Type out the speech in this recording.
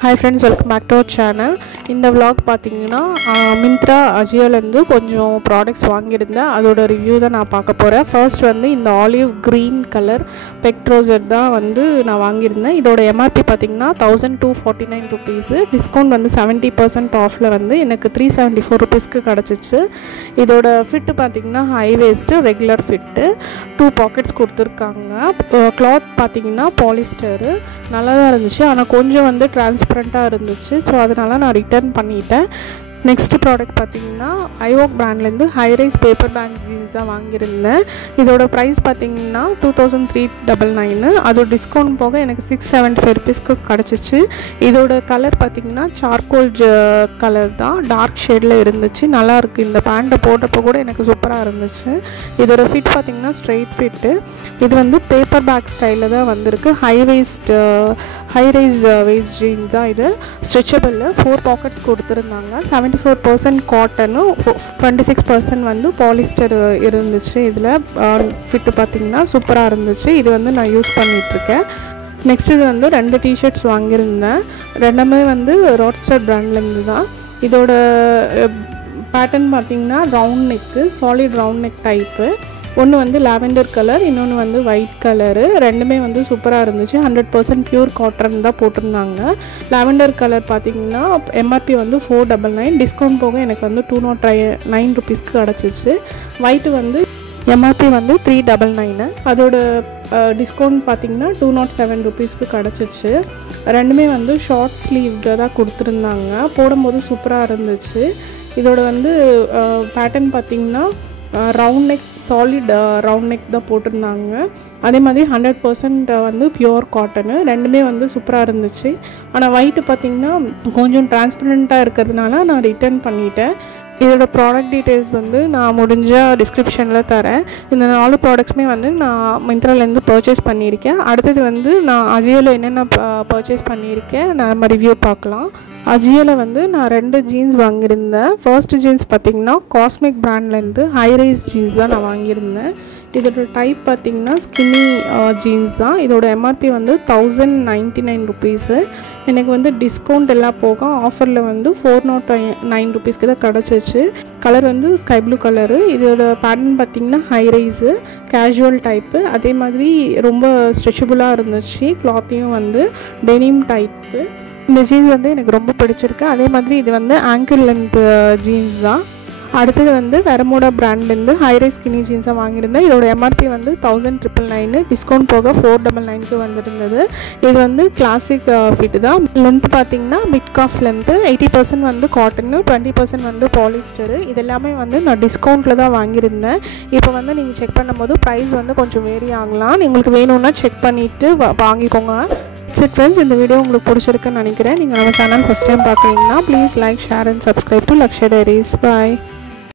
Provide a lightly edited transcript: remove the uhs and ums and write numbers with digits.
Hi friends, welcome back to our channel. In the vlog பாத்தீங்கன்னா Myntra Ajioல இருந்து கொஞ்சம் products வாங்கியிருந்தேன். அதோட ரிவ்யூ தான் நான் பார்க்க போறேன். ஃபர்ஸ்ட் வந்து இந்த olive green color pec trouser தான் வந்து நான் வாங்கியிருந்தேன். இதோட MRP பாத்தீங்கன்னா 1249 rupees. டிஸ்கவுண்ட் வந்து 70% ஆஃப்ல வந்து எனக்கு 374 rupeesக்கு கிடைச்சிச்சு. இதோட ஃபிட் பாத்தீங்கன்னா high waist regular fit. 2 pockets கொடுத்திருக்காங்க. cloth பாத்தீங்கன்னா polyester நல்லா தான் இருந்துச்சு. ஆனா கொஞ்சம் வந்து transparent-ஆ இருந்துச்சு. சோ அதனால நான் ரிட்டர்ன் பண்ணிட்டேன். நெக்ஸ்ட் ப்ராடக்ட் பார்த்தீங்கன்னா ஐவோக் பிராண்ட்லேருந்து high rise paper bag jeans தான் வாங்கியிருந்தேன். இதோட ப்ரைஸ் பார்த்தீங்கன்னா 2399. அதோட டிஸ்கவுண்ட் போக எனக்கு 675 rupeesக்கு கிடச்சிச்சு. இதோட கலர் பார்த்தீங்கன்னா சார்கோல் கலர் தான், டார்க் ஷேடில் இருந்துச்சு. நல்லாயிருக்கு. இந்த பேண்ட்டை போட்டப்போ கூட எனக்கு சூப்பராக இருந்துச்சு. இதோட ஃபிட் பார்த்தீங்கன்னா ஸ்ட்ரெயிட் ஃபிட்டு. இது வந்து பேப்பர் பேக் ஸ்டைலில் தான் வந்திருக்கு. ஹை ரைஸ் வேஸ்ட் ஜீன்ஸ் தான். இது ஸ்ட்ரெச்சபிள் 4 பாக்கெட்ஸ் கொடுத்துருந்தாங்க. 74% காட்டனு 26% வந்து பாலிஸ்டர் இருந்துச்சு. இதில் ஃபிட்டு பார்த்திங்கன்னா சூப்பராக இருந்துச்சு. இது வந்து நான் யூஸ் பண்ணிகிட்ருக்கேன். நெக்ஸ்ட் இது வந்து 2 டிஷர்ட்ஸ் வாங்கியிருந்தேன். ரெண்டுமே வந்து ரோட்ஸ்டர் பிராண்ட்லேருந்து தான். இதோட பேட்டர்ன் பார்த்திங்கன்னா round neck, solid round neck type. ஒன்று வந்து லாவெண்டர் கலர், இன்னொன்று வந்து ஒயிட் கலரு. ரெண்டுமே வந்து சூப்பராக இருந்துச்சு. 100% பியூர் காட்டன் தான் போட்டிருந்தாங்க. லாவெண்டர் கலர் பார்த்திங்கன்னா MRP வந்து 499. டிஸ்கவுண்ட் போக எனக்கு வந்து 209 rupeesக்கு கிடச்சிச்சு. ஒயிட்டு வந்து MRP வந்து 399. அதோட டிஸ்கவுண்ட் பார்த்திங்கன்னா 207 rupeesக்கு கிடச்சிச்சு. ரெண்டுமே வந்து ஷார்ட் ஸ்லீவ்டு தான் கொடுத்துருந்தாங்க. போடும்போது சூப்பராக இருந்துச்சு. இதோட வந்து பேட்டர்ன் பார்த்திங்கன்னா round neck, solid round neck தான் போட்டிருந்தாங்க. அதே மாதிரி 100% வந்து பியூர் காட்டனு. ரெண்டுமே வந்து சூப்பராக இருந்துச்சு. ஆனால் ஒயிட்டு பார்த்திங்கன்னா கொஞ்சம் டிரான்ஸ்பரண்ட்டாக இருக்கிறதுனால நான் ரிட்டர்ன் பண்ணிட்டேன். இதோட ப்ராடக்ட் டீட்டெயில்ஸ் வந்து நான் முடிஞ்சால் டிஸ்கிரிப்ஷனில் தரேன். இந்த 4 ப்ராடக்ட்ஸுமே வந்து நான் மிந்த்ராலேருந்து பர்ச்சேஸ் பண்ணியிருக்கேன். அடுத்தது வந்து நான் அஜியோவில் என்னென்ன பர்ச்சேஸ் பண்ணியிருக்கேன் நம்ம ரிவ்யூ பார்க்கலாம். அஜியோவில் வந்து நான் 2 ஜீன்ஸ் வாங்கியிருந்தேன். ஃபர்ஸ்ட் ஜீன்ஸ் பார்த்திங்கன்னா காஸ்மிக் பிராண்ட்லேருந்து ஹை ரைஸ் ஜீன்ஸ் தான் நான் வாங்கியிருந்தேன். இதோட டைப் பார்த்திங்கன்னா ஸ்கின்னி ஜீன்ஸ் தான். இதோட MRP வந்து 1099 rupees. எனக்கு வந்து டிஸ்கவுண்ட் எல்லாம் போக ஆஃபரில் வந்து 409 rupeesக்கு தான் கிடச்சிச்சு. கலர் வந்து ஸ்கை ப்ளூ கலரு. இதோட பேட்டர்ன் பார்த்திங்கன்னா ஹை ரைஸு கேஷுவல் டைப்பு. அதே மாதிரி ரொம்ப ஸ்ட்ரெச்சபுளாக இருந்துச்சு. கிளாத்தையும் வந்து டெனிம் டைப்பு. இந்த ஜீன்ஸ் வந்து எனக்கு ரொம்ப பிடிச்சிருக்கு. அதே மாதிரி இது வந்து ஆங்கிள் லென்த் ஜீன்ஸ் தான். அடுத்தது வந்து வெரமோடா பிராண்ட்லேருந்து ஹை ரைஸ் ஸ்கின்னி ஜீன்ஸாக வாங்கியிருந்தேன். இதோட MRP வந்து 1999. டிஸ்கவுண்ட் போக 499க்கு வந்துருந்தது. இது வந்து கிளாசிக் ஃபிட் தான். லென்த் பார்த்திங்கன்னா மிட் காஃப் லென்த்து. 80% வந்து காட்டனு, 20% வந்து பாலிஸ்டரு. இது எல்லாமே வந்து நான் டிஸ்கவுண்ட்டில் தான் வாங்கியிருந்தேன். இப்போ வந்து நீங்கள் செக் பண்ணும்போது ப்ரைஸ் வந்து கொஞ்சம் வேரி ஆகலாம். உங்களுக்கு வேணும்னா செக் பண்ணிவிட்டு வாங்கிக்கோங்க. சரி ஃப்ரெண்ட்ஸ், இந்த வீடியோ உங்களுக்கு பிடிச்சிருக்குன்னு நினைக்கிறேன். நீங்கள் நம்ம சேனல் ஃபஸ்ட் டைம் பார்க்குறீங்கன்னா please like, share and subscribe to Lakshya diaries. Bye.